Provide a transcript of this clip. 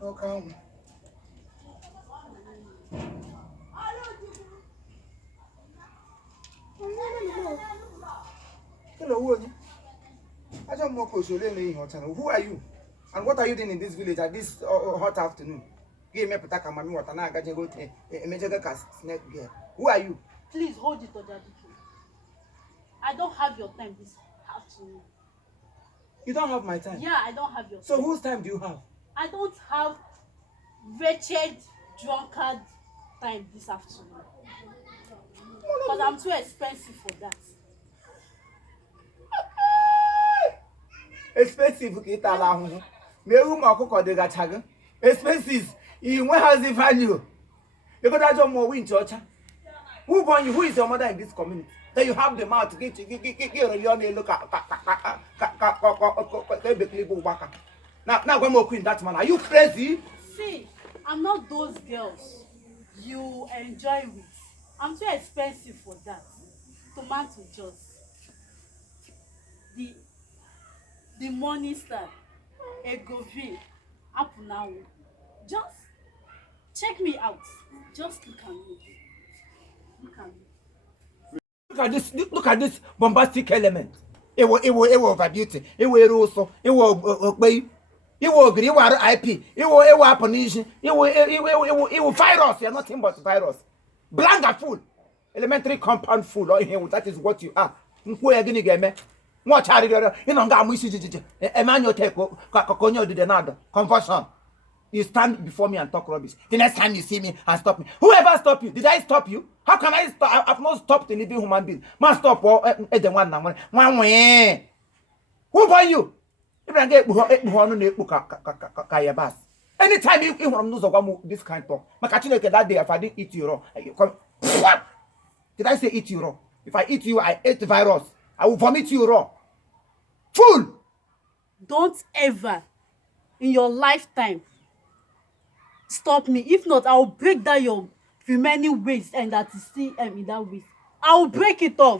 Okay. Hello, who? I don't know who are you? And what are you doing in this village at this hot afternoon? Give me a pataka, mammy, what an again go to a major snake girl. Who are you? Please hold it, Odadiki. I don't have your time this afternoon. You don't have my time? Yeah, I don't have your time. So whose time do you have? I don't have wretched, drunkard time this afternoon. Because I'm too expensive for that. Expensive, kita lah. Meru ma kuko de gachaga. Expensive. What has the value? You got that more win church. Who born you? Who is your mother in this community? That you have the mouth to get your name look at now one more queen that man. Are you crazy? See, I'm not those girls you enjoy with. I'm too expensive for that. Tomato juice. The Morning Star, Egovie, Apunawo. Just check me out. Just look at me. Look at me. Look at this bombastic element. It will over beauty. It will also. It will obey. It will be. It will IP. It will apparition. It will virus. You're nothing but virus. Blanca fool. Elementary compound fool. Or here, that is what you are. Who are going to get me? What are you know? I'm wishing Emmanuel take Conyo did another conversion. You stand before me and talk rubbish. The next time you see me and stop me. Whoever stop you? Did I stop you? How can I stop? I've not stopped a living human being. Man stop or the one now. One way. Who are you? If I get Kayabas. Anytime you want to know this kind of talk, my catching that day if I didn't eat you raw. What? Did I say eat you raw? If I eat you, I ate the virus. I will vomit you raw. Fool! Don't ever in your lifetime stop me. If not, I will break down your remaining waist and that is still in that waist. I will break it off.